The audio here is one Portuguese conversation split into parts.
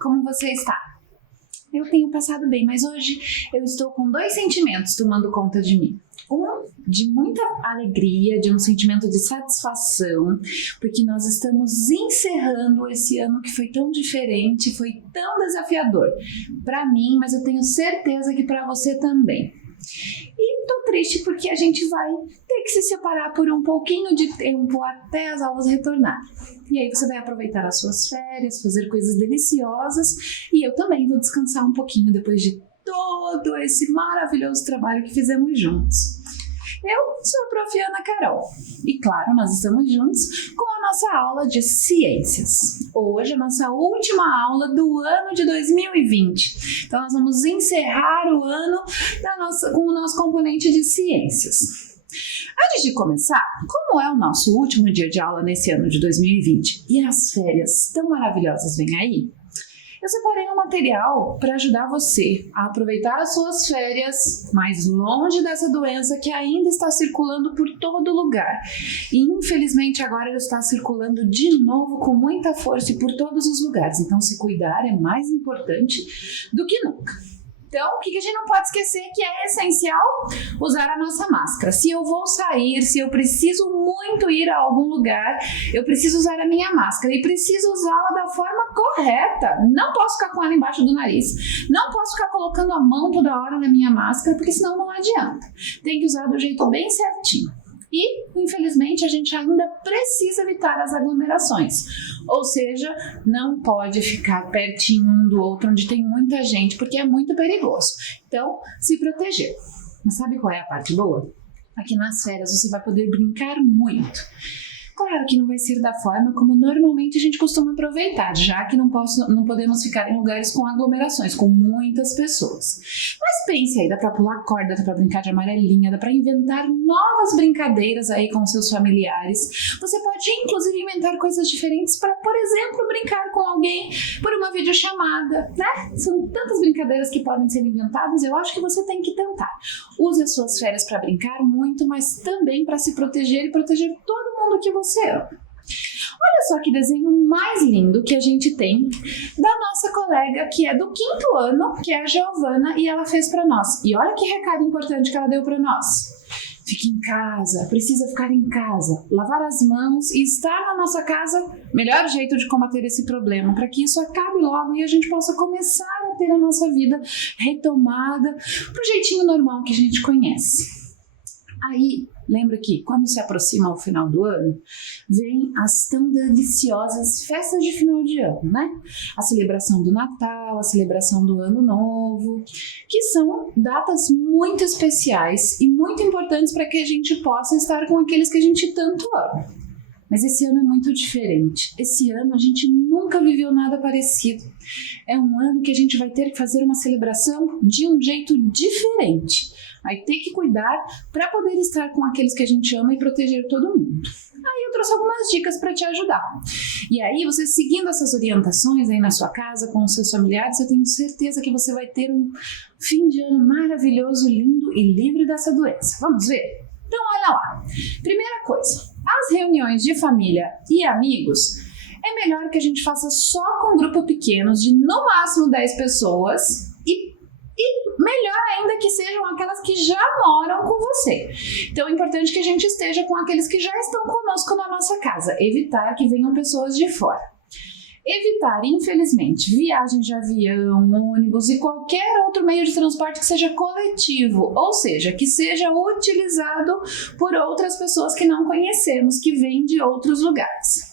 como você está? Eu tenho passado bem, mas hoje eu estou com dois sentimentos tomando conta de mim. Um, de muita alegria, de um sentimento de satisfação, porque nós estamos encerrando esse ano que foi tão diferente, foi tão desafiador para mim, mas eu tenho certeza que para você também. E tô triste porque a gente vai ter que se separar por um pouquinho de tempo até as aulas retornarem. E aí você vai aproveitar as suas férias, fazer coisas deliciosas e eu também vou descansar um pouquinho depois de todo esse maravilhoso trabalho que fizemos juntos. Eu sou a Prof. Ana Carol e claro, nós estamos juntos com a nossa aula de ciências. Hoje é a nossa última aula do ano de 2020. Então nós vamos encerrar o ano com o nosso componente de ciências. Antes de começar, como é o nosso último dia de aula nesse ano de 2020 e as férias tão maravilhosas vêm aí, eu separei um material para ajudar você a aproveitar as suas férias mais longe dessa doença que ainda está circulando por todo lugar. E infelizmente agora ela está circulando de novo com muita força e por todos os lugares. Então se cuidar é mais importante do que nunca. Então, o que a gente não pode esquecer que é essencial usar a nossa máscara. Se eu vou sair, se eu preciso muito ir a algum lugar, eu preciso usar a minha máscara e preciso usá-la da forma correta. Não posso ficar com ela embaixo do nariz, não posso ficar colocando a mão toda hora na minha máscara, porque senão não adianta. Tem que usar do jeito bem certinho. E, infelizmente, a gente ainda precisa evitar as aglomerações. Ou seja, não pode ficar pertinho um do outro onde tem muita gente, porque é muito perigoso. Então, se proteger. Mas sabe qual é a parte boa? Aqui nas férias você vai poder brincar muito. Claro que não vai ser da forma como normalmente a gente costuma aproveitar, já que não podemos ficar em lugares com aglomerações, com muitas pessoas. Mas pense aí, dá pra pular corda, dá pra brincar de amarelinha, dá pra inventar novas brincadeiras aí com seus familiares. Você pode inclusive inventar coisas diferentes para, por exemplo, brincar com alguém por uma videochamada, né? São tantas brincadeiras que podem ser inventadas, eu acho que você tem que tentar. Use as suas férias para brincar muito, mas também para se proteger e proteger todo mundo que você ama. Olha só que desenho mais lindo que a gente tem da nossa colega que é do 5º ano, que é a Giovana, e ela fez para nós. E olha que recado importante que ela deu para nós. Fique em casa, precisa ficar em casa, lavar as mãos e estar na nossa casa, melhor jeito de combater esse problema, para que isso acabe logo e a gente possa começar a ter a nossa vida retomada pro jeitinho normal que a gente conhece. Aí, lembra que quando se aproxima o final do ano, vem as tão deliciosas festas de final de ano, né? A celebração do Natal, a celebração do Ano Novo, que são datas muito especiais e muito importantes para que a gente possa estar com aqueles que a gente tanto ama. Mas esse ano é muito diferente. Esse ano a gente nunca viveu nada parecido. É um ano que a gente vai ter que fazer uma celebração de um jeito diferente. Vai ter que cuidar para poder estar com aqueles que a gente ama e proteger todo mundo. Aí eu trouxe algumas dicas para te ajudar. E aí, você seguindo essas orientações aí na sua casa, com os seus familiares, eu tenho certeza que você vai ter um fim de ano maravilhoso, lindo e livre dessa doença. Vamos ver? Então, olha lá. Primeira coisa, as reuniões de família e amigos é melhor que a gente faça só com grupos pequenos de no máximo 10 pessoas e melhor ainda que sejam aquelas que já moram com você. Então é importante que a gente esteja com aqueles que já estão conosco na nossa casa, evitar que venham pessoas de fora. Evitar, infelizmente, viagens de avião, ônibus e qualquer outro meio de transporte que seja coletivo, ou seja, que seja utilizado por outras pessoas que não conhecemos, que vêm de outros lugares.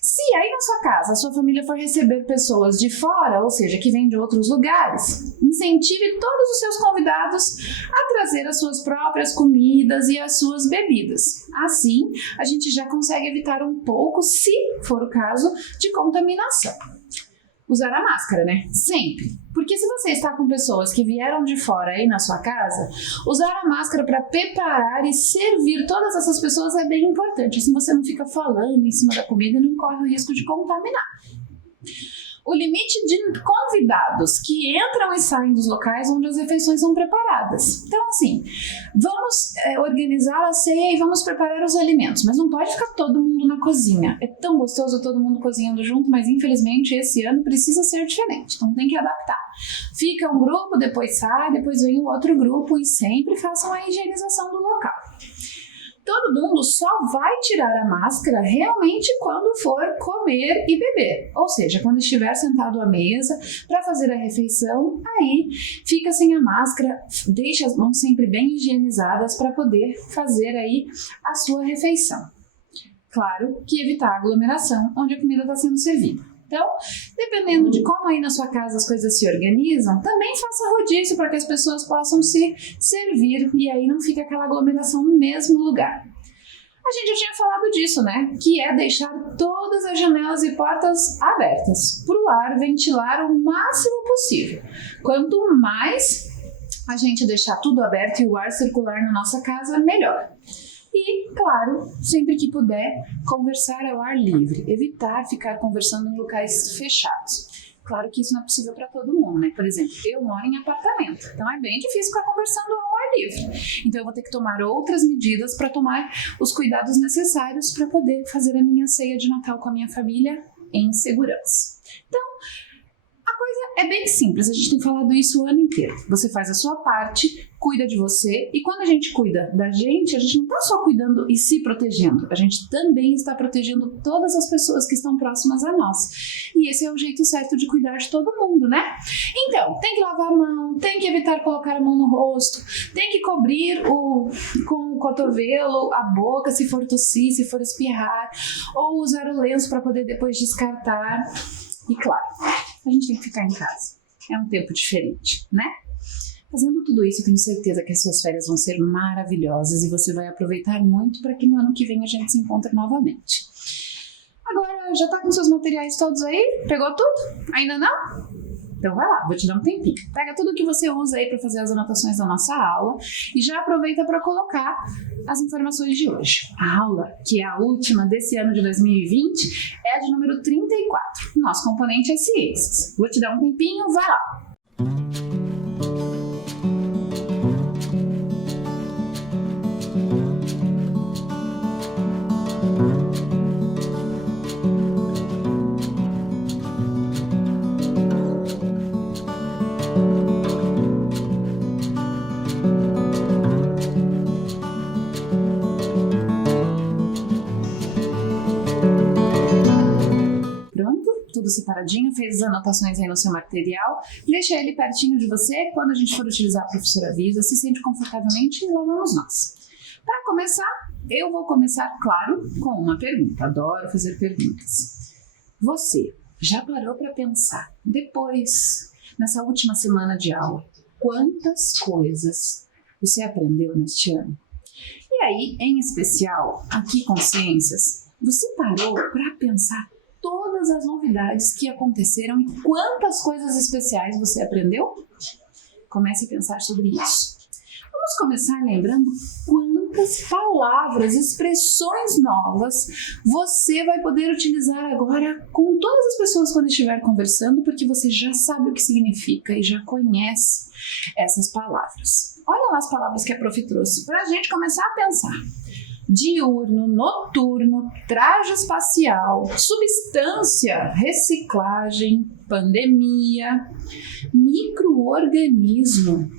Se aí na sua casa a sua família for receber pessoas de fora, ou seja, que vêm de outros lugares, incentive todos os seus convidados a trazer as suas próprias comidas e as suas bebidas. Assim, a gente já consegue evitar um pouco, se for o caso, de contaminação. Usar a máscara, né? Sempre. Porque se você está com pessoas que vieram de fora aí na sua casa, usar a máscara para preparar e servir todas essas pessoas é bem importante. Assim você não fica falando em cima da comida e não corre o risco de contaminar. O limite de convidados que entram e saem dos locais onde as refeições são preparadas. Então, assim, vamos organizar a ceia e vamos preparar os alimentos, mas não pode ficar todo mundo na cozinha. É tão gostoso todo mundo cozinhando junto, mas infelizmente esse ano precisa ser diferente, então tem que adaptar. Fica um grupo, depois sai, depois vem o outro grupo e sempre façam a higienização do local. Todo mundo só vai tirar a máscara realmente quando for comer e beber. Ou seja, quando estiver sentado à mesa para fazer a refeição, aí fica sem a máscara, deixe as mãos sempre bem higienizadas para poder fazer aí a sua refeição. Claro que evitar aglomeração onde a comida está sendo servida. Então, dependendo de como aí na sua casa as coisas se organizam, também faça rodízio para que as pessoas possam se servir e aí não fica aquela aglomeração no mesmo lugar. A gente já tinha falado disso, né? Que é deixar todas as janelas e portas abertas para o ar ventilar o máximo possível. Quanto mais a gente deixar tudo aberto e o ar circular na nossa casa, melhor. E, claro, sempre que puder, conversar ao ar livre, evitar ficar conversando em locais fechados. Claro que isso não é possível para todo mundo, né? Por exemplo, eu moro em apartamento, então é bem difícil ficar conversando ao ar livre. Então eu vou ter que tomar outras medidas para tomar os cuidados necessários para poder fazer a minha ceia de Natal com a minha família em segurança. Então, é bem simples, a gente tem falado isso o ano inteiro. Você faz a sua parte, cuida de você, e quando a gente cuida da gente, a gente não está só cuidando e se protegendo, a gente também está protegendo todas as pessoas que estão próximas a nós. E esse é o jeito certo de cuidar de todo mundo, né? Então, tem que lavar a mão, tem que evitar colocar a mão no rosto, tem que cobrir com o cotovelo a boca se for tossir, se for espirrar, ou usar o lenço para poder depois descartar. E claro, a gente tem que ficar em casa. É um tempo diferente, né? Fazendo tudo isso, eu tenho certeza que as suas férias vão ser maravilhosas e você vai aproveitar muito para que no ano que vem a gente se encontre novamente. Agora, já tá com seus materiais todos aí? Pegou tudo? Ainda não? Então vai lá, vou te dar um tempinho. Pega tudo que você usa aí para fazer as anotações da nossa aula e já aproveita para colocar as informações de hoje. A aula, que é a última desse ano de 2020, é a de número 34. Nosso componente é ciências. Vou te dar um tempinho, vai lá. Tudo separadinho, fez as anotações aí no seu material, deixa ele pertinho de você, quando a gente for utilizar, a professora avisa, se sente confortavelmente e lá vamos nós. Para começar, eu vou começar, claro, com uma pergunta, adoro fazer perguntas. Você já parou para pensar, depois, nessa última semana de aula, quantas coisas você aprendeu neste ano? E aí, em especial, aqui com ciências, você parou para pensar todas as novidades que aconteceram e quantas coisas especiais você aprendeu? Comece a pensar sobre isso. Vamos começar lembrando quantas palavras, expressões novas você vai poder utilizar agora com todas as pessoas quando estiver conversando, porque você já sabe o que significa e já conhece essas palavras. Olha lá as palavras que a prof trouxe para a gente começar a pensar. Diurno, noturno, traje espacial, substância, reciclagem, pandemia, micro-organismo.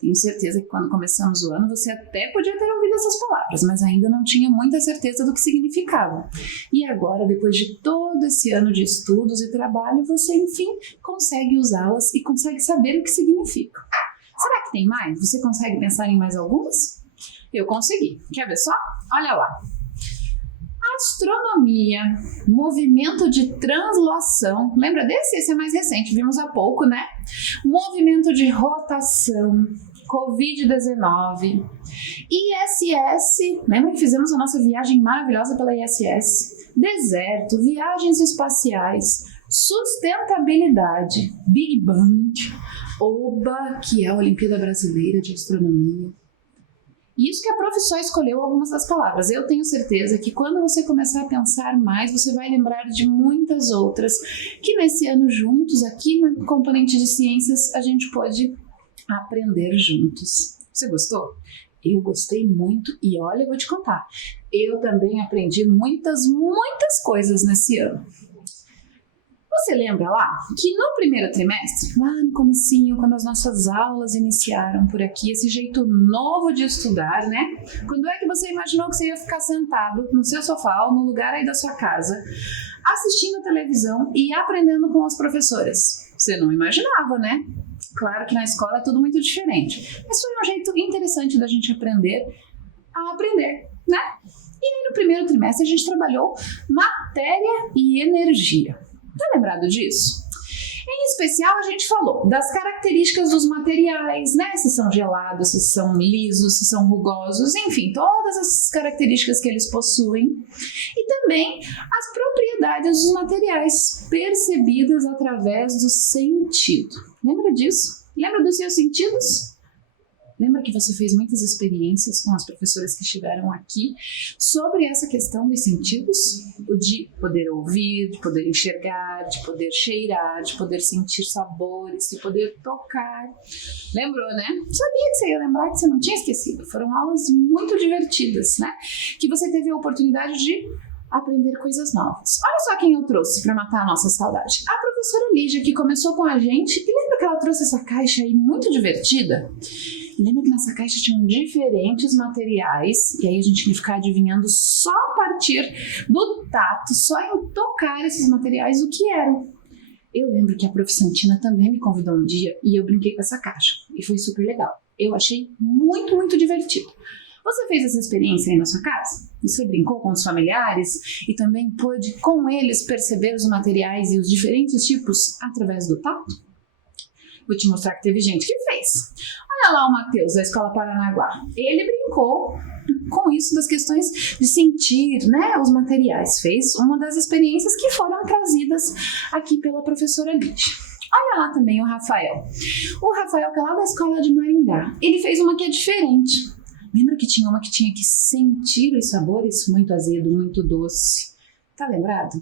Tenho certeza que quando começamos o ano você até podia ter ouvido essas palavras, mas ainda não tinha muita certeza do que significavam. E agora, depois de todo esse ano de estudos e trabalho, você enfim consegue usá-las e consegue saber o que significam. Será que tem mais? Você consegue pensar em mais algumas? Eu consegui. Quer ver só? Olha lá. Astronomia, movimento de translação. Lembra desse? Esse é mais recente, vimos há pouco, né? Movimento de rotação, Covid-19, ISS. Lembra que fizemos a nossa viagem maravilhosa pela ISS? Deserto, viagens espaciais, sustentabilidade, Big Bang, OBA, que é a Olimpíada Brasileira de Astronomia. Isso que a prof só escolheu algumas das palavras. Eu tenho certeza que quando você começar a pensar mais, você vai lembrar de muitas outras que nesse ano juntos, aqui no componente de ciências, a gente pode aprender juntos. Você gostou? Eu gostei muito e olha, eu vou te contar. Eu também aprendi muitas coisas nesse ano. Você lembra lá que no primeiro trimestre, lá no comecinho, quando as nossas aulas iniciaram por aqui, esse jeito novo de estudar, né? Quando é que você imaginou que você ia ficar sentado no seu sofá ou no lugar aí da sua casa, assistindo televisão e aprendendo com as professoras? Você não imaginava, né? Claro que na escola é tudo muito diferente, mas foi um jeito interessante da gente aprender a aprender, né? E aí no primeiro trimestre a gente trabalhou matéria e energia. Tá lembrado disso? Em especial, a gente falou das características dos materiais, né? Se são gelados, se são lisos, se são rugosos, enfim, todas as características que eles possuem. E também as propriedades dos materiais percebidas através do sentido. Lembra disso? Lembra dos seus sentidos? Lembra que você fez muitas experiências com as professoras que estiveram aqui sobre essa questão dos sentidos? O de poder ouvir, de poder enxergar, de poder cheirar, de poder sentir sabores, de poder tocar. Lembrou, né? Sabia que você ia lembrar, que você não tinha esquecido. Foram aulas muito divertidas, né? Que você teve a oportunidade de aprender coisas novas. Olha só quem eu trouxe para matar a nossa saudade. A professora Lígia, que começou com a gente. E lembra que ela trouxe essa caixa aí muito divertida? Lembra que nessa caixa tinham diferentes materiais, e aí a gente ia ficar adivinhando só a partir do tato, só em tocar esses materiais o que eram. Eu lembro que a prof. Santina também me convidou um dia e eu brinquei com essa caixa, e foi super legal. Eu achei muito divertido. Você fez essa experiência aí na sua casa? Você brincou com os familiares e também pôde com eles perceber os materiais e os diferentes tipos através do tato? Vou te mostrar que teve gente que fez. Olha lá o Matheus, da Escola Paranaguá. Ele brincou com isso das questões de sentir, né, os materiais. Fez uma das experiências que foram trazidas aqui pela professora Lídia. Olha lá também o Rafael. O Rafael, que é lá da Escola de Maringá. Ele fez uma que é diferente. Lembra que tinha uma que tinha que sentir os sabores? Muito azedo, muito doce. Tá lembrado?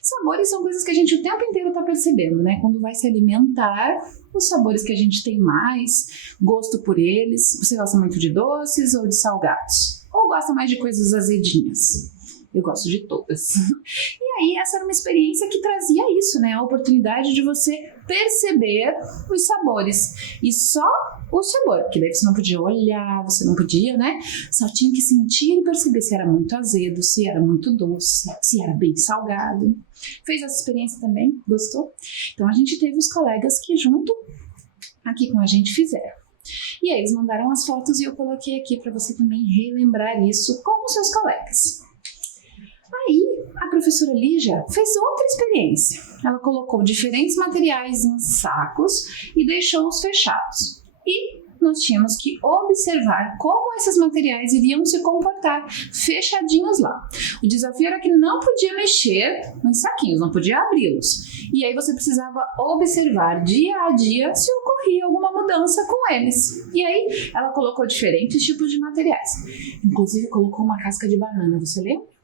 Sabores são coisas que a gente o tempo inteiro tá percebendo, né? Quando vai se alimentar, os sabores que a gente tem mais gosto por eles. Você gosta muito de doces ou de salgados? Ou gosta mais de coisas azedinhas? Eu gosto de todas. E aí, essa era uma experiência que trazia isso, né? A oportunidade de você perceber os sabores. E só o sabor, porque daí você não podia olhar, você não podia, né? Só tinha que sentir e perceber se era muito azedo, se era muito doce, se era bem salgado. Fez essa experiência também? Gostou? Então, a gente teve os colegas que junto aqui com a gente fizeram. E aí, eles mandaram as fotos e eu coloquei aqui para você também relembrar isso com os seus colegas. Aí, a professora Lígia fez outra experiência. Ela colocou diferentes materiais em sacos e deixou-os fechados. E nós tínhamos que observar como esses materiais iriam se comportar fechadinhos lá. O desafio era que não podia mexer nos saquinhos, não podia abri-los. E aí você precisava observar dia a dia se ocorria alguma mudança com eles. E aí ela colocou diferentes tipos de materiais. Inclusive colocou uma casca de banana, você lembra?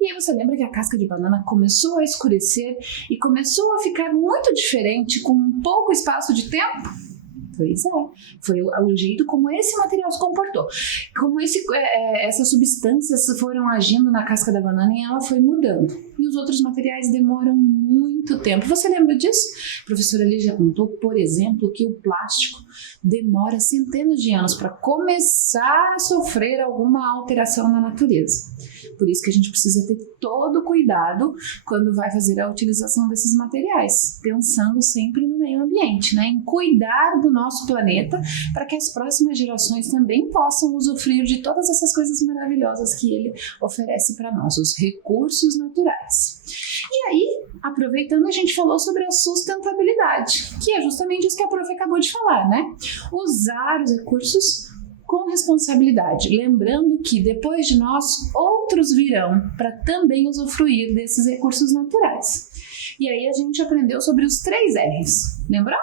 E aí você lembra que a casca de banana começou a escurecer e começou a ficar muito diferente com um pouco espaço de tempo? Pois é, foi o jeito como esse material se comportou, como essas substâncias foram agindo na casca da banana e ela foi mudando. E os outros materiais demoram muito tempo. Você lembra disso? A professora Lígia contou, por exemplo, que o plástico demora centenas de anos para começar a sofrer alguma alteração na natureza. Por isso que a gente precisa ter todo o cuidado quando vai fazer a utilização desses materiais, pensando sempre no meio ambiente, né? Em cuidar do nosso planeta para que as próximas gerações também possam usufruir de todas essas coisas maravilhosas que ele oferece para nós, os recursos naturais. E aí, aproveitando, a gente falou sobre a sustentabilidade, que é justamente isso que a prof acabou de falar, né? Usar os recursos com responsabilidade, lembrando que depois de nós, outros virão para também usufruir desses recursos naturais. E aí a gente aprendeu sobre os 3 R's, lembrou?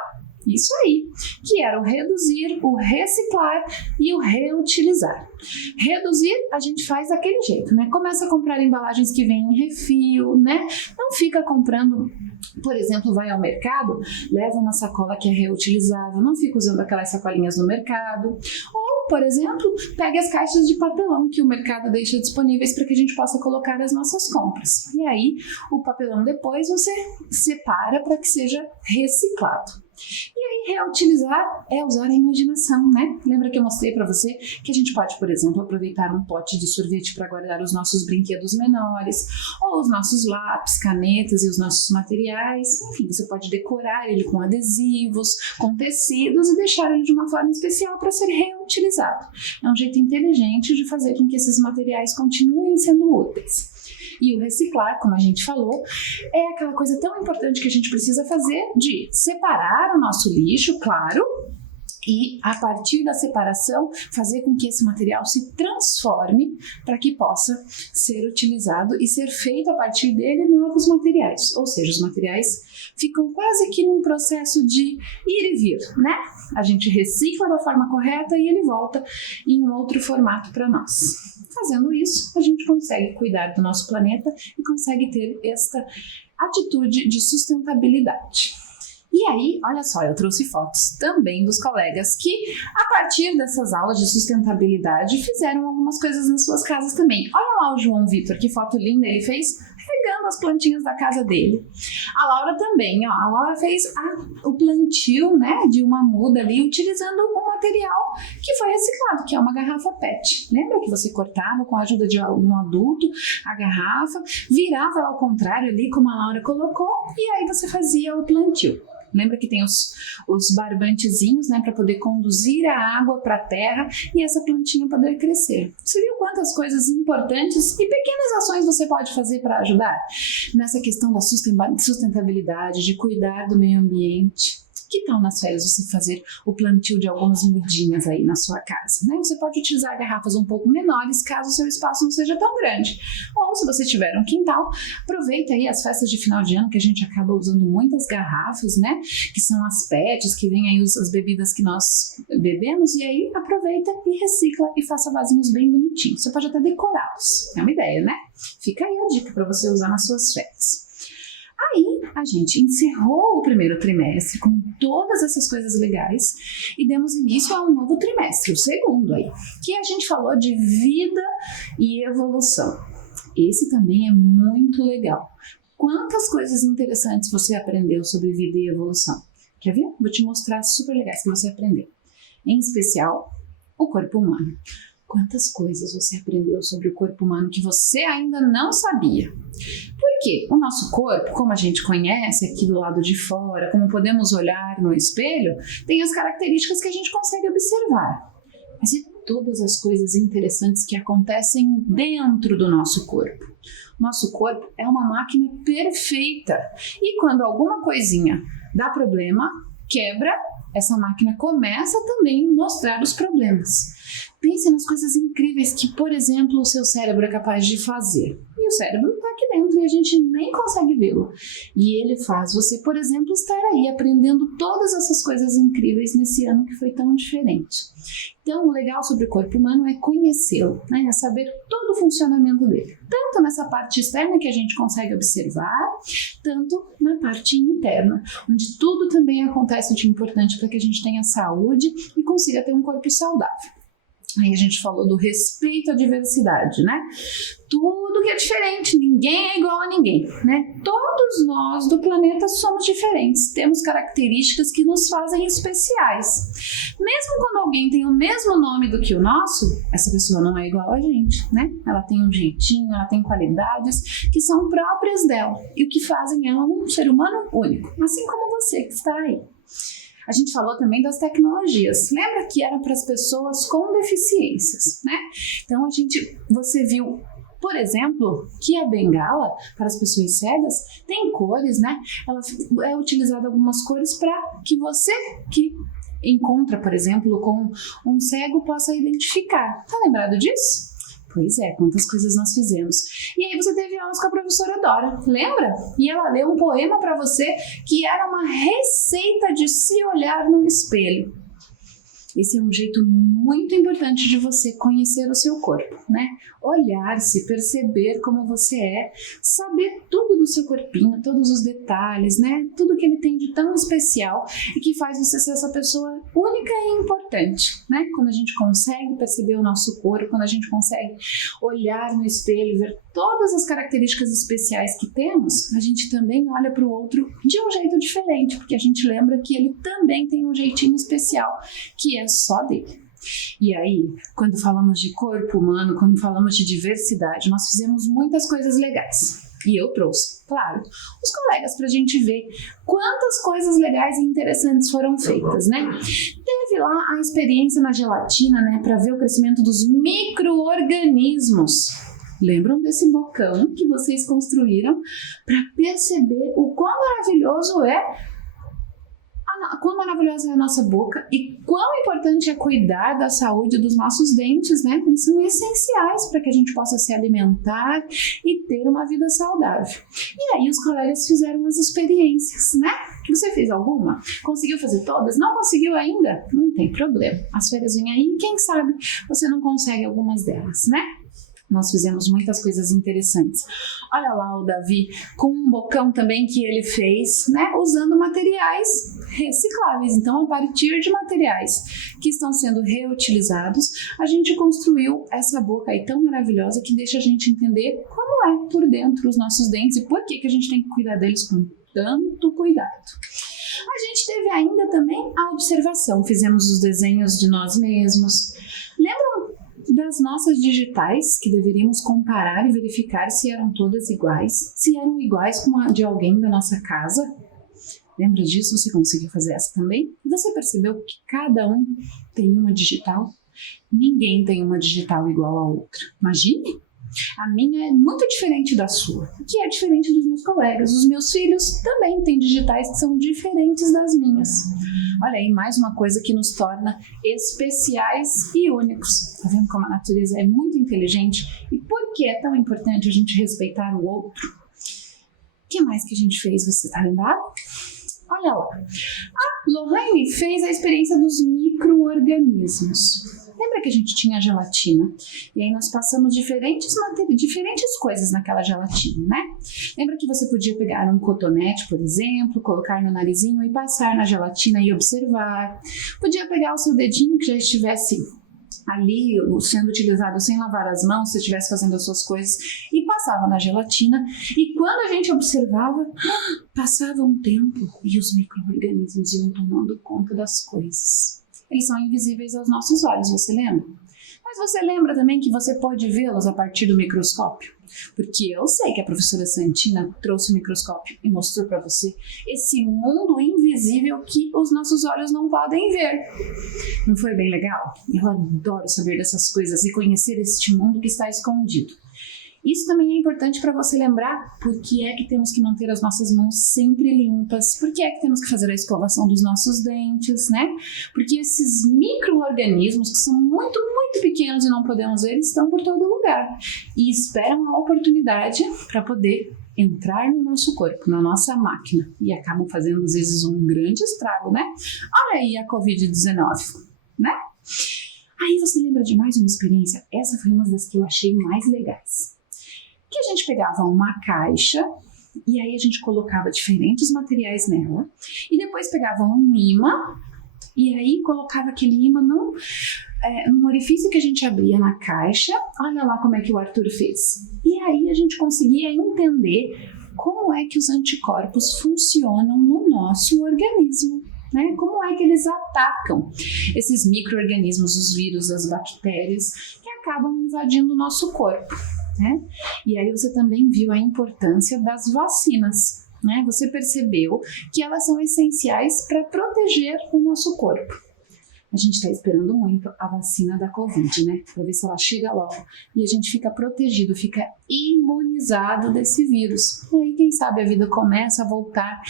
Isso aí, que era o reduzir, o reciclar e o reutilizar. Reduzir a gente faz daquele jeito, né? Começa a comprar embalagens que vêm em refil, né? Não fica comprando, por exemplo, vai ao mercado, leva uma sacola que é reutilizável, não fica usando aquelas sacolinhas no mercado. Ou, por exemplo, pegue as caixas de papelão que o mercado deixa disponíveis para que a gente possa colocar as nossas compras. E aí, o papelão depois você separa para que seja reciclado. E aí, reutilizar é usar a imaginação, né? Lembra que eu mostrei para você que a gente pode, por exemplo, aproveitar um pote de sorvete para guardar os nossos brinquedos menores, ou os nossos lápis, canetas e os nossos materiais. Enfim, você pode decorar ele com adesivos, com tecidos e deixar ele de uma forma especial para ser reutilizado. É um jeito inteligente de fazer com que esses materiais continuem sendo úteis. E o reciclar, como a gente falou, é aquela coisa tão importante que a gente precisa fazer de separar o nosso lixo, claro, e a partir da separação fazer com que esse material se transforme para que possa ser utilizado e ser feito a partir dele novos materiais. Ou seja, os materiais ficam quase que num processo de ir e vir, né? A gente recicla da forma correta e ele volta em um outro formato para nós. Fazendo isso, a gente consegue cuidar do nosso planeta e consegue ter esta atitude de sustentabilidade. E aí, olha só, eu trouxe fotos também dos colegas que, a partir dessas aulas de sustentabilidade, fizeram algumas coisas nas suas casas também. Olha lá o João Vitor, que foto linda ele fez, regando as plantinhas da casa dele. A Laura também, ó, a Laura fez o plantio, né, de uma muda ali, utilizando um material que foi reciclado, que é uma garrafa PET. Lembra que você cortava com a ajuda de um adulto a garrafa, virava ela ao contrário ali, como a Laura colocou, e aí você fazia o plantio. Lembra que tem os barbantezinhos, né, para poder conduzir a água para a terra e essa plantinha poder crescer. Você viu quantas coisas importantes e pequenas ações você pode fazer para ajudar nessa questão da sustentabilidade, de cuidar do meio ambiente? Que tal nas férias você fazer o plantio de algumas mudinhas aí na sua casa, né? Você pode utilizar garrafas um pouco menores, caso o seu espaço não seja tão grande. Ou se você tiver um quintal, aproveita aí as festas de final de ano, que a gente acaba usando muitas garrafas, né? Que são as PETs, que vêm aí as bebidas que nós bebemos, e aí aproveita e recicla e faça vasinhos bem bonitinhos. Você pode até decorá-los, é uma ideia, né? Fica aí a dica para você usar nas suas férias. Aí a gente encerrou o primeiro trimestre com todas essas coisas legais e demos início a um novo trimestre, o segundo aí, que a gente falou de vida e evolução. Esse também é muito legal. Quantas coisas interessantes você aprendeu sobre vida e evolução? Quer ver? Vou te mostrar super legais que você aprendeu. Em especial, o corpo humano. Quantas coisas você aprendeu sobre o corpo humano que você ainda não sabia? Porque o nosso corpo, como a gente conhece aqui do lado de fora, como podemos olhar no espelho, tem as características que a gente consegue observar. Mas e todas as coisas interessantes que acontecem dentro do nosso corpo? Nosso corpo é uma máquina perfeita. E quando alguma coisinha dá problema, quebra, essa máquina começa também a mostrar os problemas. Pense nas coisas incríveis que, por exemplo, o seu cérebro é capaz de fazer. E o cérebro está aqui dentro e a gente nem consegue vê-lo. E ele faz você, por exemplo, estar aí aprendendo todas essas coisas incríveis nesse ano que foi tão diferente. Então, o legal sobre o corpo humano é conhecê-lo, né? É saber todo o funcionamento dele. Tanto nessa parte externa que a gente consegue observar, tanto na parte interna, onde tudo também acontece de importante para que a gente tenha saúde e consiga ter um corpo saudável. Aí a gente falou do respeito à diversidade, né? Tudo que é diferente, ninguém é igual a ninguém, né? Todos nós do planeta somos diferentes, temos características que nos fazem especiais. Mesmo quando alguém tem o mesmo nome do que o nosso, essa pessoa não é igual a gente, né? Ela tem um jeitinho, ela tem qualidades que são próprias dela e o que fazem ela um ser humano único, assim como você que está aí. A gente falou também das tecnologias. Lembra que era para as pessoas com deficiências, né? Então você viu, por exemplo, que a bengala para as pessoas cegas tem cores, né? Ela é utilizada algumas cores para que você que encontra, por exemplo, com um cego possa identificar. Tá lembrado disso? Pois é, quantas coisas nós fizemos. E aí você teve aulas com a professora Dora, lembra? E ela leu um poema para você que era uma receita de se olhar no espelho. Esse é um jeito muito importante de você conhecer o seu corpo, né? Olhar-se, perceber como você é, saber tudo do seu corpinho, todos os detalhes, né? Tudo que ele tem de tão especial e que faz você ser essa pessoa única e importante, né? Quando a gente consegue perceber o nosso corpo, quando a gente consegue olhar no espelho e ver todas as características especiais que temos, a gente também olha para o outro de um jeito diferente, porque a gente lembra que ele também tem um jeitinho especial, que é só dele. E aí, quando falamos de corpo humano, quando falamos de diversidade, nós fizemos muitas coisas legais. E eu trouxe, claro, os colegas para a gente ver quantas coisas legais e interessantes foram feitas, né? Teve lá a experiência na gelatina, né, para ver o crescimento dos micro-organismos. Lembram desse bocão que vocês construíram para perceber o quão maravilhosa é a nossa boca e quão importante é cuidar da saúde dos nossos dentes, né? Eles são essenciais para que a gente possa se alimentar e ter uma vida saudável. E aí os colegas fizeram as experiências, né? Você fez alguma? Conseguiu fazer todas? Não conseguiu ainda? Não tem problema. As férias vêm aí e quem sabe você não consegue algumas delas, né? Nós fizemos muitas coisas interessantes. Olha lá o Davi com um bocão também que ele fez, né, usando materiais recicláveis. Então, a partir de materiais que estão sendo reutilizados, a gente construiu essa boca aí tão maravilhosa que deixa a gente entender como é por dentro os nossos dentes e por que a gente tem que cuidar deles com tanto cuidado. A gente teve ainda também a observação. Fizemos os desenhos de nós mesmos. Lembram das nossas digitais, que deveríamos comparar e verificar se eram todas iguais, se eram iguais com a de alguém da nossa casa? Lembra disso? Você conseguiu fazer essa também? E você percebeu que cada um tem uma digital? Ninguém tem uma digital igual a outra. Imagine! A minha é muito diferente da sua, que é diferente dos meus colegas. Os meus filhos também têm digitais que são diferentes das minhas. Olha aí, mais uma coisa que nos torna especiais e únicos. Tá vendo como a natureza é muito inteligente? E por que é tão importante a gente respeitar o outro? O que mais que a gente fez? Você tá lembrado? Olha lá. A Lohane fez a experiência dos micro-organismos. Lembra que a gente tinha a gelatina? E aí nós passamos diferentes coisas naquela gelatina, né? Lembra que você podia pegar um cotonete, por exemplo, colocar no narizinho e passar na gelatina e observar. Podia pegar o seu dedinho que já estivesse ali sendo utilizado sem lavar as mãos, se estivesse fazendo as suas coisas, e passava na gelatina. E quando a gente observava, passava um tempo e os micro-organismos iam tomando conta das coisas. Eles são invisíveis aos nossos olhos, você lembra? Mas você lembra também que você pode vê-los a partir do microscópio? Porque eu sei que a professora Santina trouxe o microscópio e mostrou para você esse mundo invisível que os nossos olhos não podem ver. Não foi bem legal? Eu adoro saber dessas coisas e conhecer este mundo que está escondido. Isso também é importante para você lembrar por que é que temos que manter as nossas mãos sempre limpas, por que é que temos que fazer a escovação dos nossos dentes, né? Porque esses micro-organismos, que são muito, muito pequenos e não podemos ver, estão por todo lugar e esperam a oportunidade para poder entrar no nosso corpo, na nossa máquina, e acabam fazendo às vezes um grande estrago, né? Olha aí a Covid-19, né? Aí você lembra de mais uma experiência? Essa foi uma das que eu achei mais legais. Que a gente pegava uma caixa e aí a gente colocava diferentes materiais nela e depois pegava um imã e aí colocava aquele imã num orifício que a gente abria na caixa. Olha lá como é que o Arthur fez. E aí a gente conseguia entender como é que os anticorpos funcionam no nosso organismo. Né? Como é que eles atacam esses micro-organismos, os vírus, as bactérias que acabam invadindo o nosso corpo. Né? E aí você também viu a importância das vacinas, né? Você percebeu que elas são essenciais para proteger o nosso corpo. A gente está esperando muito a vacina da Covid, né? Para ver se ela chega logo e a gente fica protegido, fica imunizado desse vírus. E aí, quem sabe, a vida começa a voltar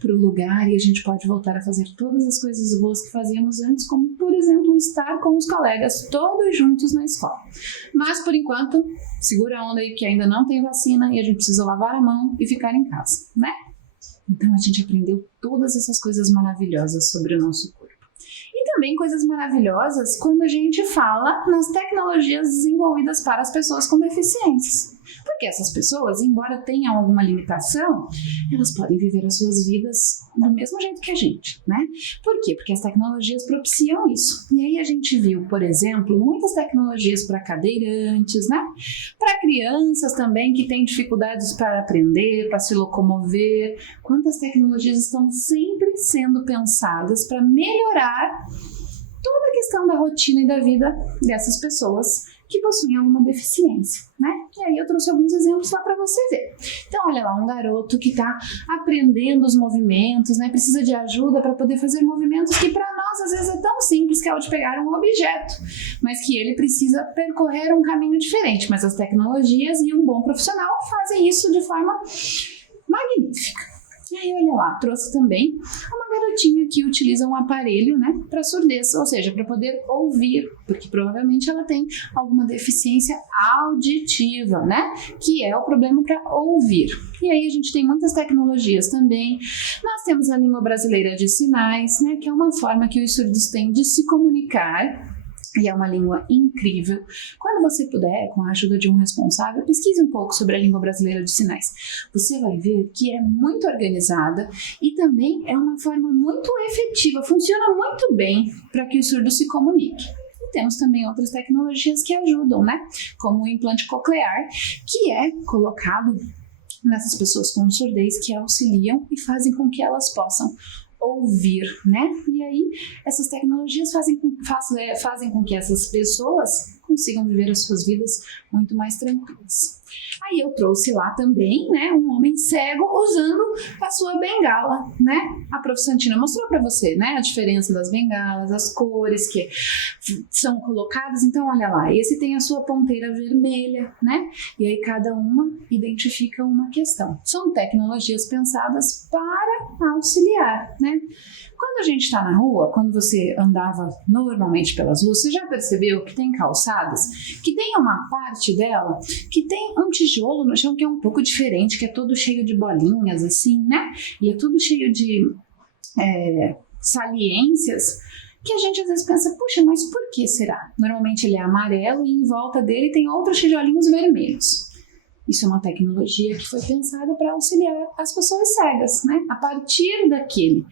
para o lugar e a gente pode voltar a fazer todas as coisas boas que fazíamos antes, como, por exemplo, estar com os colegas todos juntos na escola. Mas, por enquanto, segura a onda aí que ainda não tem vacina e a gente precisa lavar a mão e ficar em casa, né? Então, a gente aprendeu todas essas coisas maravilhosas sobre o nosso corpo. E também coisas maravilhosas quando a gente fala nas tecnologias desenvolvidas para as pessoas com deficiências. Porque essas pessoas, embora tenham alguma limitação, elas podem viver as suas vidas do mesmo jeito que a gente, né? Por quê? Porque as tecnologias propiciam isso. E aí a gente viu, por exemplo, muitas tecnologias para cadeirantes, né? Para crianças também que têm dificuldades para aprender, para se locomover. Quantas tecnologias estão sempre sendo pensadas para melhorar toda a questão da rotina e da vida dessas pessoas que possuem alguma deficiência, né? E aí eu trouxe alguns exemplos lá para você ver. Então, olha lá, um garoto que está aprendendo os movimentos, né? Precisa de ajuda para poder fazer movimentos que para nós às vezes é tão simples, que é o de pegar um objeto, mas que ele precisa percorrer um caminho diferente. Mas as tecnologias e um bom profissional fazem isso de forma magnífica. E aí, olha lá, trouxe também uma garotinha que utiliza um aparelho, né, para surdez, ou seja, para poder ouvir, porque provavelmente ela tem alguma deficiência auditiva, né, que é o problema para ouvir. E aí a gente tem muitas tecnologias também. Nós temos a língua brasileira de sinais, né, que é uma forma que os surdos têm de se comunicar. E é uma língua incrível. Quando você puder, com a ajuda de um responsável, pesquise um pouco sobre a língua brasileira de sinais. Você vai ver que é muito organizada e também é uma forma muito efetiva, funciona muito bem para que o surdo se comunique. E temos também outras tecnologias que ajudam, né? Como o implante coclear, que é colocado nessas pessoas com surdez que auxiliam e fazem com que elas possam ouvir, né? E aí essas tecnologias fazem com que essas pessoas consigam viver as suas vidas muito mais tranquilas. Aí eu trouxe lá também, né, um homem cego usando a sua bengala, né? A Prof. Santina mostrou para você, né, a diferença das bengalas, as cores que são colocadas. Então, olha lá, esse tem a sua ponteira vermelha, né? E aí cada uma identifica uma questão. São tecnologias pensadas para auxiliar, né? Quando a gente está na rua, quando você andava normalmente pelas ruas, você já percebeu que tem calçadas que tem uma parte dela que tem um tijolo no chão que é um pouco diferente, que é todo cheio de bolinhas assim, né? E é tudo cheio de saliências que a gente às vezes pensa, puxa, mas por que será? Normalmente ele é amarelo e em volta dele tem outros tijolinhos vermelhos. Isso é uma tecnologia que foi pensada para auxiliar as pessoas cegas, né? A partir daquele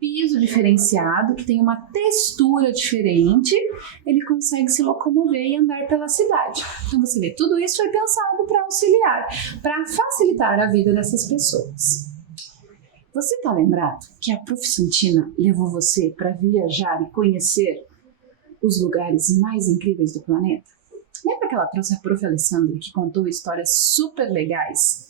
piso diferenciado, que tem uma textura diferente, ele consegue se locomover e andar pela cidade. Então você vê, tudo isso foi pensado para auxiliar, para facilitar a vida dessas pessoas. Você está lembrado que a Prof. Santina levou você para viajar e conhecer os lugares mais incríveis do planeta? Lembra que ela trouxe a Prof. Alessandra, que contou histórias super legais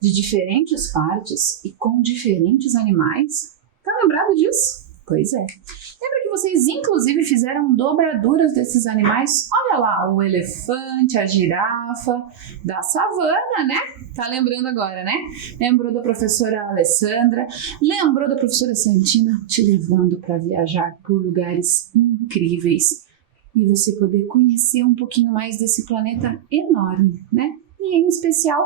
de diferentes partes e com diferentes animais? Tá lembrado disso? Pois é. Lembra que vocês inclusive fizeram dobraduras desses animais? Olha lá, o elefante, a girafa da savana, né? Tá lembrando agora, né? Lembrou da professora Alessandra, lembrou da professora Santina te levando para viajar por lugares incríveis e você poder conhecer um pouquinho mais desse planeta enorme, né? E em especial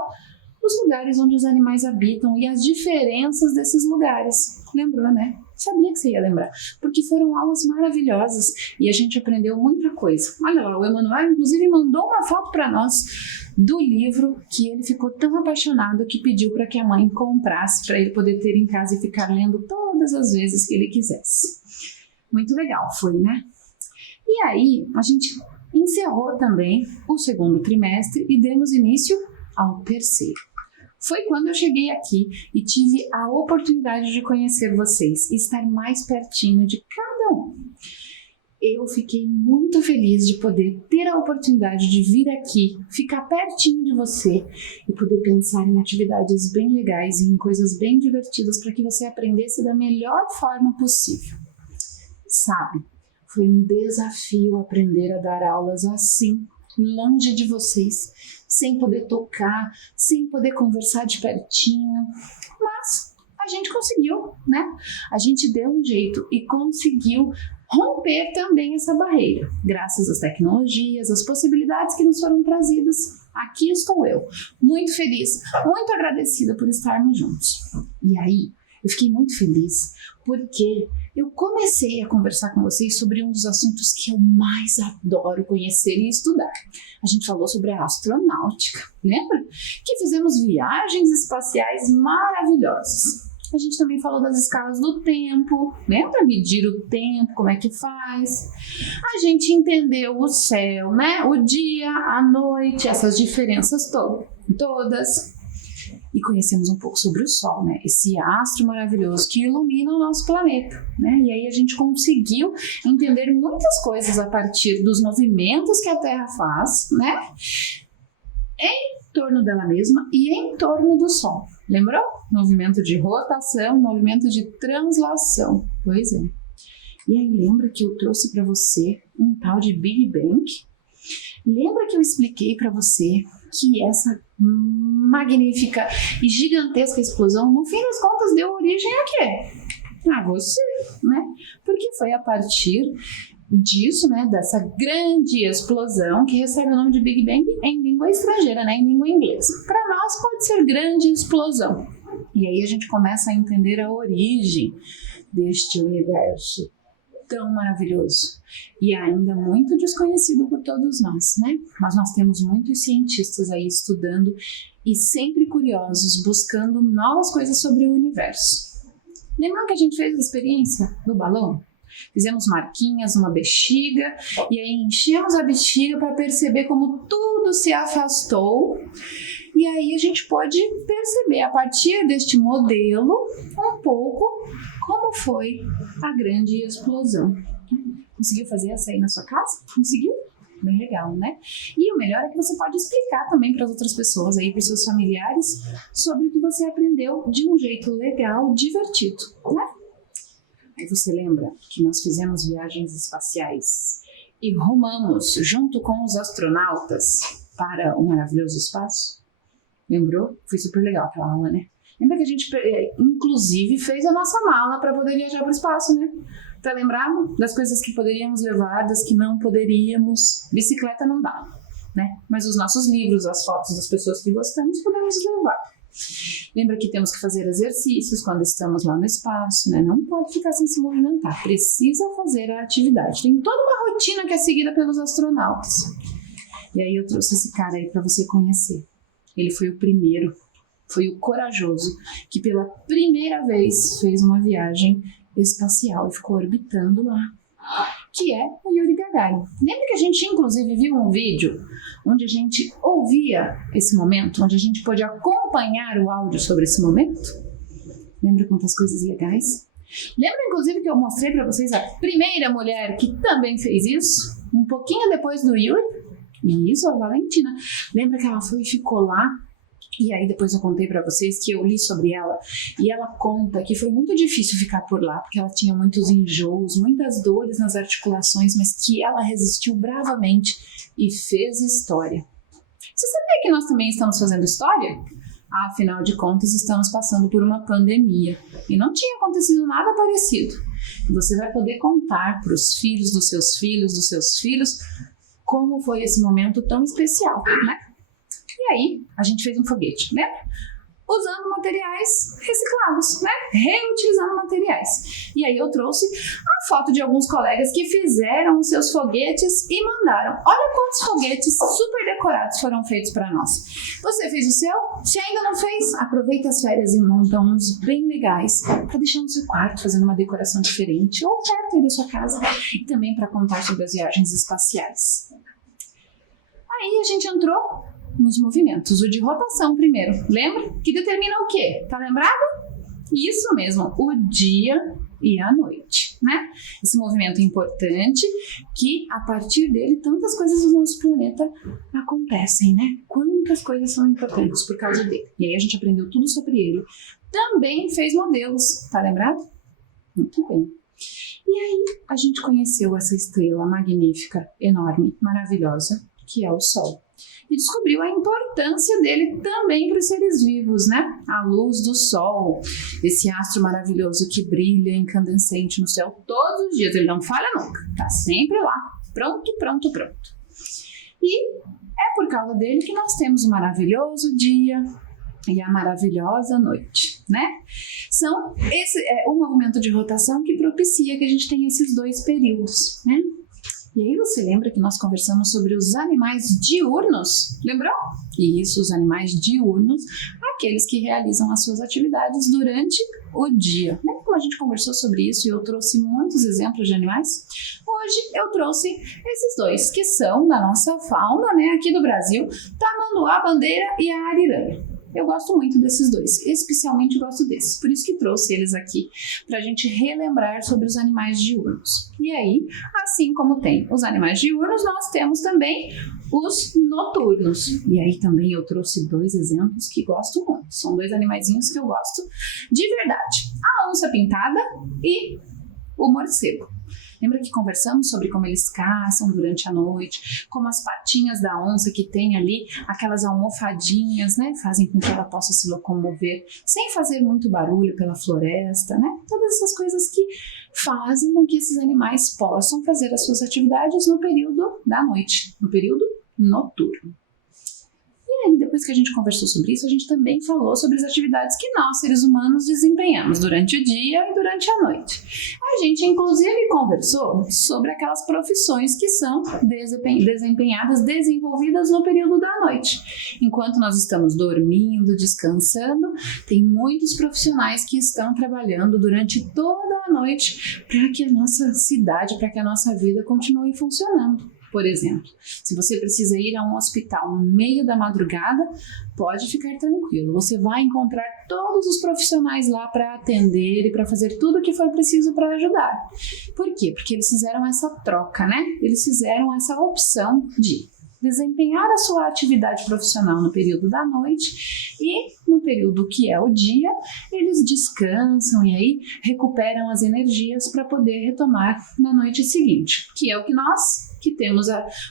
os lugares onde os animais habitam e as diferenças desses lugares. Lembrou, né? Sabia que você ia lembrar, porque foram aulas maravilhosas e a gente aprendeu muita coisa. Olha lá, o Emanuel inclusive mandou uma foto para nós do livro que ele ficou tão apaixonado que pediu para que a mãe comprasse para ele poder ter em casa e ficar lendo todas as vezes que ele quisesse. Muito legal, foi, né? E aí, a gente encerrou também o segundo trimestre e demos início ao terceiro. Foi quando eu cheguei aqui e tive a oportunidade de conhecer vocês e estar mais pertinho de cada um. Eu fiquei muito feliz de poder ter a oportunidade de vir aqui, ficar pertinho de você e poder pensar em atividades bem legais e em coisas bem divertidas para que você aprendesse da melhor forma possível. Sabe, Foi um desafio aprender a dar aulas assim, longe de vocês, sem poder tocar, sem poder conversar de pertinho, mas a gente conseguiu, né? A gente deu um jeito e conseguiu romper também essa barreira, graças às tecnologias, às possibilidades que nos foram trazidas. Aqui estou eu, muito feliz, muito agradecida por estarmos juntos. E aí, eu fiquei muito feliz porque eu comecei a conversar com vocês sobre um dos assuntos que eu mais adoro conhecer e estudar. A gente falou sobre a astronáutica, lembra? Que fizemos viagens espaciais maravilhosas. A gente também falou das escalas do tempo, né? Para medir o tempo, como é que faz. A gente entendeu o céu, né? O dia, a noite, essas diferenças todas. E conhecemos um pouco sobre o Sol, né? Esse astro maravilhoso que ilumina o nosso planeta, né? E aí a gente conseguiu entender muitas coisas a partir dos movimentos que a Terra faz, né? Em torno dela mesma e em torno do Sol. Lembrou? Movimento de rotação, movimento de translação. Pois é. E aí lembra que eu trouxe para você um tal de Big Bang? Lembra que eu expliquei para você que essa magnífica e gigantesca explosão, no fim das contas, deu origem a quê? A você, né? Porque foi a partir disso, né, dessa grande explosão que recebe o nome de Big Bang em língua estrangeira, né, em língua inglesa. Para nós pode ser grande explosão. E aí a gente começa a entender a origem deste universo tão maravilhoso e ainda muito desconhecido por todos nós, né? Mas nós temos muitos cientistas aí estudando e sempre curiosos, buscando novas coisas sobre o universo. Lembram que a gente fez a experiência do balão? Fizemos marquinhas numa bexiga e aí enchemos a bexiga para perceber como tudo se afastou. E aí a gente pode perceber a partir deste modelo um pouco como foi a grande explosão. Conseguiu fazer essa aí na sua casa? Conseguiu? Bem legal, né? E o melhor é que você pode explicar também para as outras pessoas aí, para os seus familiares, sobre o que você aprendeu de um jeito legal, divertido, né? Aí você lembra que nós fizemos viagens espaciais e rumamos junto com os astronautas para o maravilhoso espaço? Lembrou? Foi super legal aquela aula, né? Lembra que a gente, inclusive, fez a nossa mala para poder viajar para o espaço, né? Tá lembrado? Das coisas que poderíamos levar, das que não poderíamos. Bicicleta não dá, né? Mas os nossos livros, as fotos das pessoas que gostamos, podemos levar. Lembra que temos que fazer exercícios quando estamos lá no espaço, né? Não pode ficar sem se movimentar, precisa fazer a atividade. Tem toda uma rotina que é seguida pelos astronautas. E aí eu trouxe esse cara aí para você conhecer. Ele foi o primeiro, foi o corajoso, que pela primeira vez fez uma viagem espacial e ficou orbitando lá, que é o Yuri Gagarin. Lembra que a gente inclusive viu um vídeo onde a gente ouvia esse momento, onde a gente pôde acompanhar o áudio sobre esse momento? Lembra quantas coisas legais? Lembra inclusive que eu mostrei para vocês a primeira mulher que também fez isso? Um pouquinho depois do Yuri? Isso, a Valentina. Lembra que ela foi e ficou lá? E aí depois eu contei pra vocês que eu li sobre ela e ela conta que foi muito difícil ficar por lá, porque ela tinha muitos enjoos, muitas dores nas articulações, mas que ela resistiu bravamente e fez história. Você sabia que nós também estamos fazendo história? Afinal de contas, estamos passando por uma pandemia e não tinha acontecido nada parecido. Você vai poder contar para os filhos dos seus filhos, como foi esse momento tão especial, né? E aí, a gente fez um foguete, né? Usando materiais reciclados, né? Reutilizando materiais. E aí eu trouxe a foto de alguns colegas que fizeram os seus foguetes e mandaram. Olha quantos foguetes super decorados foram feitos para nós. Você fez o seu? Se ainda não fez, aproveita as férias e monta uns bem legais para deixar no seu quarto, fazendo uma decoração diferente ou perto aí da sua casa. E também para contar sobre as viagens espaciais. Aí a gente entrou nos movimentos, o de rotação primeiro, lembra? Que determina o quê? Tá lembrado? Isso mesmo, o dia e a noite, né? Esse movimento importante que a partir dele tantas coisas do nosso planeta acontecem, né? Quantas coisas são importantes por causa dele. E aí a gente aprendeu tudo sobre ele. Também fez modelos, tá lembrado? Muito bem. E aí a gente conheceu essa estrela magnífica, enorme, maravilhosa, que é o Sol. E descobriu a importância dele também para os seres vivos, né? A luz do Sol, esse astro maravilhoso que brilha incandescente no céu todos os dias, ele não falha nunca, tá sempre lá, pronto. E é por causa dele que nós temos o maravilhoso dia e a maravilhosa noite, né? Esse é o movimento de rotação que propicia que a gente tenha esses dois períodos, né? E aí você lembra que nós conversamos sobre os animais diurnos? Lembrou? Isso, os animais diurnos, aqueles que realizam as suas atividades durante o dia. Lembra como a gente conversou sobre isso e eu trouxe muitos exemplos de animais? Hoje eu trouxe esses dois, que são da nossa fauna, né, aqui do Brasil, tamanduá, bandeira e a ariranha. Eu gosto muito desses dois, especialmente gosto desses, por isso que trouxe eles aqui, para a gente relembrar sobre os animais diurnos. E aí, assim como tem os animais diurnos, nós temos também os noturnos. E aí também eu trouxe dois exemplos que gosto muito, são dois animaizinhos que eu gosto de verdade. A onça pintada e o morcego. Lembra que conversamos sobre como eles caçam durante a noite, como as patinhas da onça que tem ali, aquelas almofadinhas, né, fazem com que ela possa se locomover sem fazer muito barulho pela floresta, né? Todas essas coisas que fazem com que esses animais possam fazer as suas atividades no período da noite, no período noturno. E aí, depois que a gente conversou sobre isso, a gente também falou sobre as atividades que nós, seres humanos, desempenhamos durante o dia e durante a noite. A gente, inclusive, conversou sobre aquelas profissões que são desempenhadas, desenvolvidas no período da noite. Enquanto nós estamos dormindo, descansando, tem muitos profissionais que estão trabalhando durante toda a noite para que a nossa cidade, para que a nossa vida continue funcionando. Por exemplo, se você precisa ir a um hospital no meio da madrugada, pode ficar tranquilo. Você vai encontrar todos os profissionais lá para atender e para fazer tudo o que for preciso para ajudar. Por quê? Porque eles fizeram essa troca, né? Eles fizeram essa opção de desempenhar a sua atividade profissional no período da noite e no período que é o dia, eles descansam e aí recuperam as energias para poder retomar na noite seguinte, que é o que nós que temos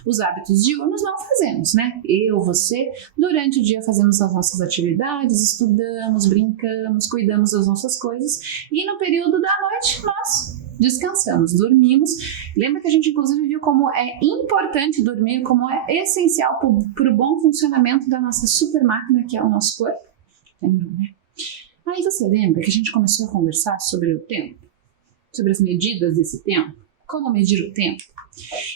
os hábitos diurnos não fazemos, né? Eu, você, durante o dia fazemos as nossas atividades, estudamos, brincamos, cuidamos das nossas coisas e no período da noite nós descansamos, dormimos. Lembra que a gente inclusive viu como é importante dormir, como é essencial para o bom funcionamento da nossa super máquina que é o nosso corpo? Lembrou, né? Aí você lembra que a gente começou a conversar sobre o tempo? Sobre as medidas desse tempo? Como medir o tempo?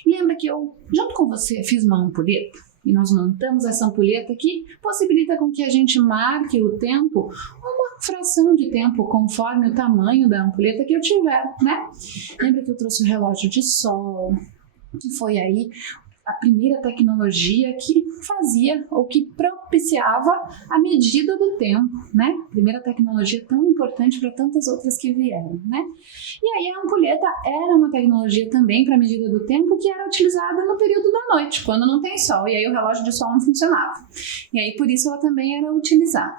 Lembra que eu, junto com você, fiz uma ampulheta? E nós montamos essa ampulheta que possibilita com que a gente marque o tempo, uma fração de tempo conforme o tamanho da ampulheta que eu tiver, né? Lembra que eu trouxe o relógio de sol, que foi aí a primeira tecnologia que fazia ou que propiciava a medida do tempo, né? Primeira tecnologia tão importante para tantas outras que vieram, né? E aí a ampulheta era uma tecnologia também para medida do tempo que era utilizada no período da noite, quando não tem sol, e aí o relógio de sol não funcionava. E aí por isso ela também era utilizada.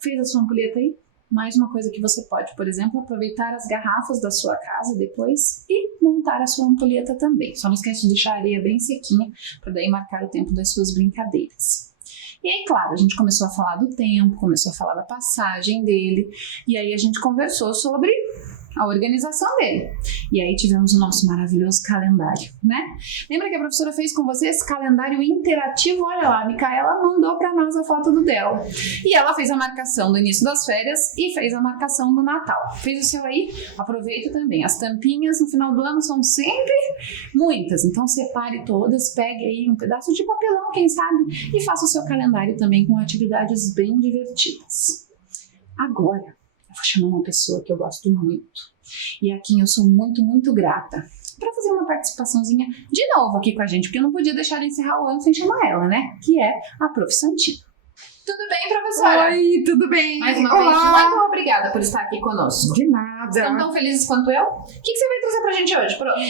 Fez a sua ampulheta aí? Mais uma coisa que você pode, por exemplo, aproveitar as garrafas da sua casa depois e montar a sua ampulheta também. Só não esquece de deixar a areia bem sequinha para daí marcar o tempo das suas brincadeiras. E aí, claro, a gente começou a falar do tempo, começou a falar da passagem dele e aí a gente conversou sobre a organização dele. E aí tivemos o nosso maravilhoso calendário, né? Lembra que a professora fez com você esse calendário interativo? Olha lá, a Micaela mandou para nós a foto do dela. E ela fez a marcação do início das férias e fez a marcação do Natal. Fez o seu aí? Aproveita também. As tampinhas no final do ano são sempre muitas, então separe todas, pegue aí um pedaço de papelão, quem sabe, e faça o seu calendário também com atividades bem divertidas. Agora, eu vou chamar uma pessoa que eu gosto muito e a quem eu sou muito, muito grata para fazer uma participaçãozinha de novo aqui com a gente, porque eu não podia deixar de encerrar o ano sem chamar ela, né? Que é a Prof. Santina. Tudo bem, professora? Oi, tudo bem? Mais uma vez, muito obrigada por estar aqui conosco. De nada. Estão tão felizes quanto eu? O que você vai trazer pra gente hoje, Prof?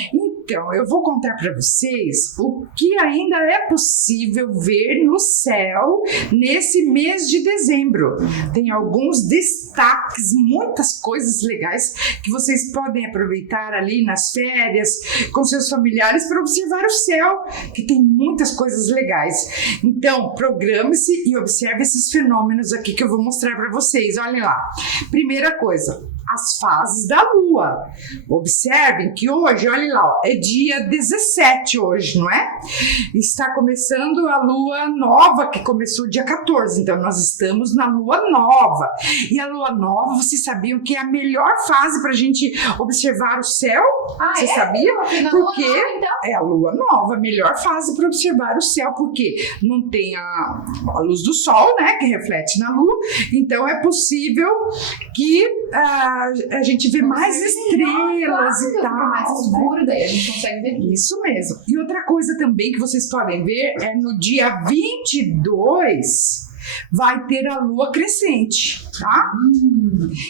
Então, eu vou contar para vocês o que ainda é possível ver no céu nesse mês de dezembro. Tem alguns destaques, muitas coisas legais que vocês podem aproveitar ali nas férias com seus familiares para observar o céu, que tem muitas coisas legais. Então, programe-se e observe esses fenômenos aqui que eu vou mostrar para vocês. Olhem lá. Primeira coisa, as fases da Lua. Observem que hoje, olhem lá, ó, é dia 17 hoje, não é? Está começando a Lua nova, que começou dia 14, então nós estamos na Lua nova. E a Lua nova, vocês sabiam que é a melhor fase para a gente observar o céu? Você sabia? Porque é a Lua nova, a melhor fase para observar o céu, porque não tem a luz do sol, né, que reflete na Lua, então é possível que a gente vê mais estrelas e tal. Mais escuro, daí a gente consegue ver. Isso mesmo. E outra coisa também que vocês podem ver é no dia 22 vai ter a lua crescente, tá?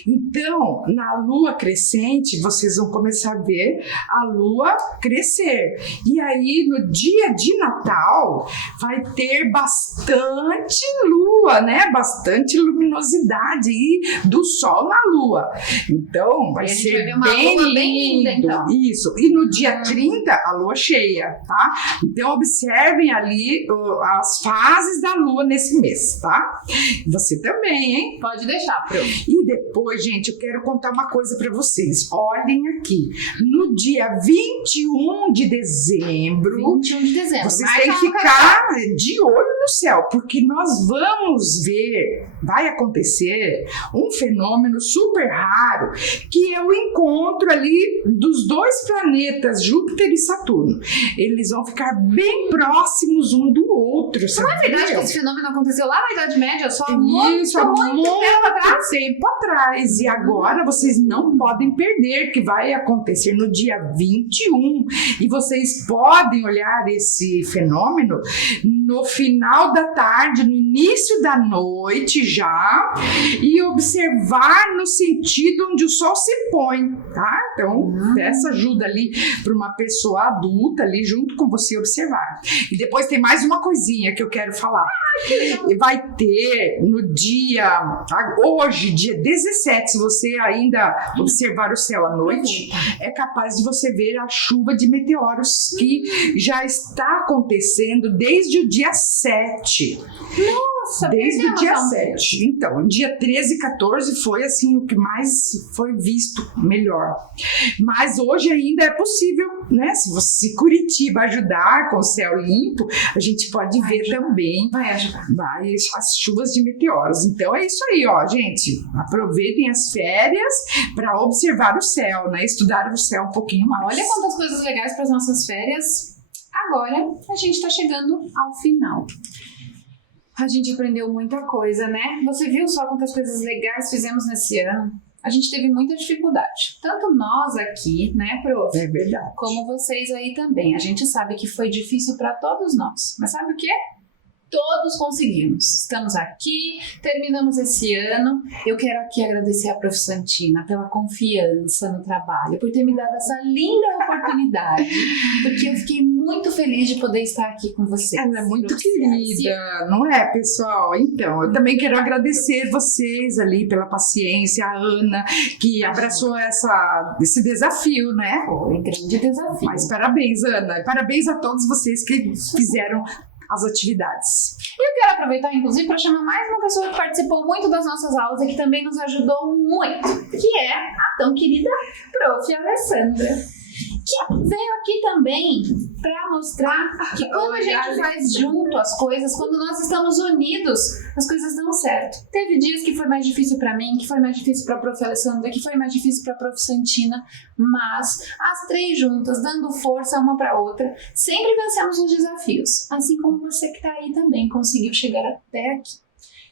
Então, na lua crescente, vocês vão começar a ver a lua crescer. E aí, no dia de Natal, vai ter bastante lua, né? Bastante luminosidade do sol na lua. Então, vai ser bem lindo. Então. Isso. E no dia 30, a lua cheia, tá? Então, observem ali as fases da lua nesse mês, tá? Você também, hein? Pode deixar, Pro. E depois, gente, eu quero contar uma coisa para vocês. Olhem aqui. No dia 21 de dezembro... 21 de dezembro. Vocês têm que ficar de olho no céu, porque nós vamos ver, vai acontecer um fenômeno super raro, que é o encontro ali dos dois planetas, Júpiter e Saturno. Eles vão ficar bem próximos um do outro. Não é verdade que esse fenômeno aconteceu lá na Idade Média, só há muito tempo atrás. E agora vocês não podem perder, que vai acontecer no dia 21. E vocês podem olhar esse fenômeno no final da tarde, no início da noite já, e observar no sentido onde o sol se põe, tá? Então, essa ajuda ali para uma pessoa adulta ali junto com você observar. E depois tem mais uma coisinha que eu quero falar. E vai ter no dia, hoje, dia 17, se você ainda observar o céu à noite, é capaz de você ver a chuva de meteoros que já está acontecendo desde o dia 7. Nossa, desde o dia 7. Então, dia 13 e 14 foi assim o que mais foi visto melhor. Mas hoje ainda é possível, né? Se Curitiba ajudar com o céu limpo, a gente pode ver também. Vai ajudar. As chuvas de meteoros. Então é isso aí, ó, gente. Aproveitem as férias para observar o céu, né? Estudar o céu um pouquinho mais. Olha quantas coisas legais para as nossas férias. Agora a gente está chegando ao final. A gente aprendeu muita coisa, né? Você viu só quantas coisas legais fizemos nesse ano? A gente teve muita dificuldade. Tanto nós aqui, né, Prof? É verdade. Como vocês aí também. A gente sabe que foi difícil para todos nós. Mas sabe o quê? Todos conseguimos. Estamos aqui, terminamos esse ano. Eu quero aqui agradecer a Prof. Santina pela confiança no trabalho, por ter me dado essa linda oportunidade, porque eu fiquei muito feliz de poder estar aqui com vocês. Ela é muito querida, não é, pessoal? Então, eu também quero agradecer vocês ali pela paciência, a Ana, que abraçou esse desafio, né? Foi um grande desafio. Mas parabéns, Ana. Parabéns a todos vocês que fizeram as atividades. Eu quero aproveitar, inclusive, para chamar mais uma pessoa que participou muito das nossas aulas e que também nos ajudou muito, que é a tão querida Prof. Alessandra, que veio aqui também para mostrar que quando a gente faz junto as coisas, quando nós estamos unidos, as coisas dão certo. Teve dias que foi mais difícil para mim, que foi mais difícil para a Prof. Alessandra, que foi mais difícil para a Prof. Santina, mas as três juntas, dando força uma para outra, sempre vencemos os desafios. Assim como você que está aí também conseguiu chegar até aqui.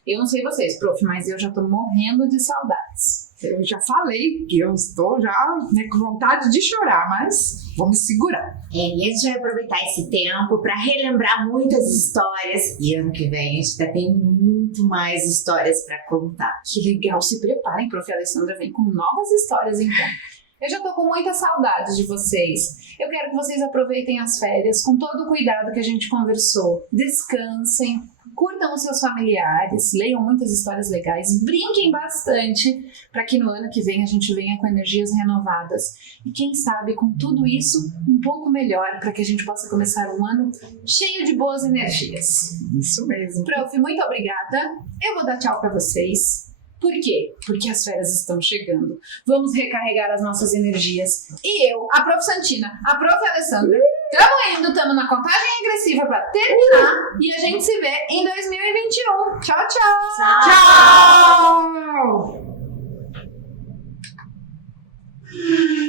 Eu não sei vocês, Prof, mas eu já tô morrendo de saudades. Eu já falei que eu estou já, né, com vontade de chorar, mas vou me segurar. E a gente vai aproveitar esse tempo para relembrar muitas histórias. E ano que vem a gente ainda tem muito mais histórias para contar. Que legal, se preparem, Prof. Alessandra vem com novas histórias então. Eu já tô com muita saudade de vocês. Eu quero que vocês aproveitem as férias com todo o cuidado que a gente conversou. Descansem, curtam os seus familiares, leiam muitas histórias legais, brinquem bastante para que no ano que vem a gente venha com energias renovadas. E quem sabe com tudo isso um pouco melhor para que a gente possa começar um ano cheio de boas energias. Isso mesmo. Prof, muito obrigada. Eu vou dar tchau para vocês. Por quê? Porque as férias estão chegando. Vamos recarregar as nossas energias. E eu, a Prof Santina, a Prof Alessandra, estamos na contagem regressiva para terminar e a gente se vê em 2021. Tchau, tchau! Tchau!